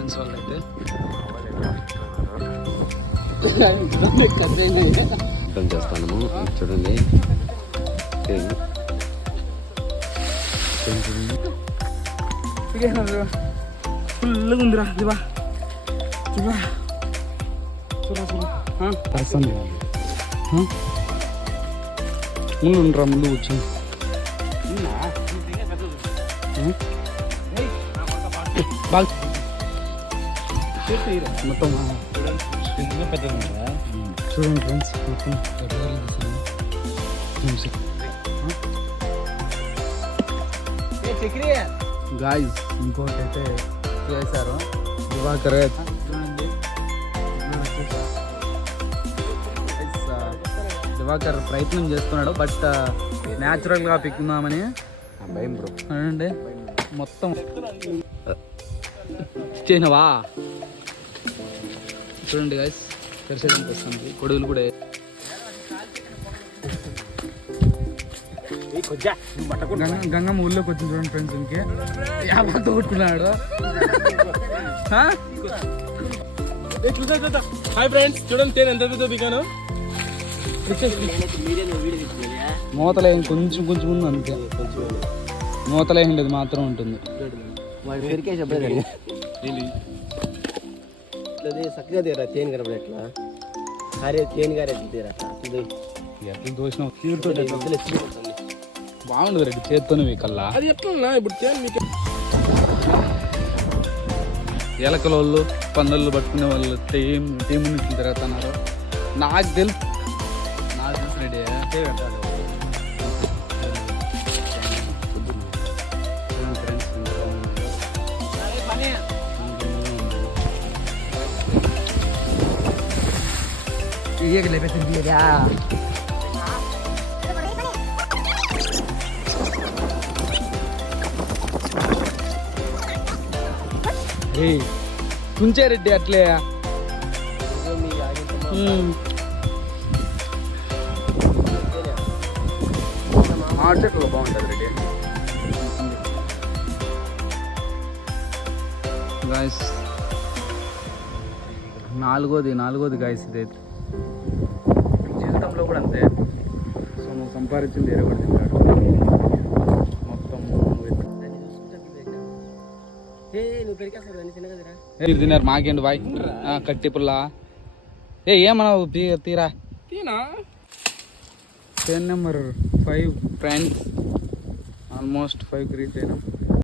Friends వాళ్ళు అయితే అర్థం చేస్తాను. చూడండి ఫుల్గా ఉందిరా దివా చూడా చూడా చూడా ముందు ఉండరా ముందు కూర్చొని బాగా మొత్తం చూడండి ఫ్రెండ్స్ మొత్తం గాయ్స్ ఇంకోటి అయితే చేశారు దివాకర్ చూడండి. దివాకర్ ప్రయత్నం చేస్తున్నాడు బట్ న్యాచురల్గా పిక్కుందామని భయం బ్రో అండి. మొత్తం చేయనవా చూడండి గాయస్ పరిశీలన వస్తుంది. కొడుగులు కూడా గంగమ్మ ఊళ్ళోకి వచ్చింది చూడండి ఫ్రెండ్స్. ఇంకే యాభతో కొట్టుకున్నాడు. హాయ్ ఫ్రెండ్స్ చూడండి తేను ఎంత పెద్ద దిగాను. మూతలేం కొంచెం కొంచెం ఉంది అంతే. మూతలేం లేదు మాత్రం ఉంటుంది. చక్కగా తీరా తేను కనబడి ఎట్లా అరే తేను గారు ఎట్లా తీరా ఎట్లా దోషం బాగుండదు రెడ్డి చేత్తోనే మీ కల్లా. అది ఎట్లా ఇప్పుడు తేను మీకు ఎలకల వాళ్ళు పందులు పట్టుకునే వాళ్ళు టీం నుంచి తిరుగుతున్నారు. నాకు తెలుసు రెడీ పెట్టాలి. కుంచే రెడ్డి అట్లే చెట్లు బాగుంటుంది రెడ్డి. గాయస్ నాలుగోది గాయస్ ఇదైతే జీవితంలో కూడా అంతే. సో నువ్వు సంపాదించింది వేరే కూడా తింటాడు మొత్తం. మీరు తిన్నారు మాకేంటి బాయ్ కట్టి పుల్ల ఏమన్నావు తీరా train number 5 friends almost 5 reach అయినా.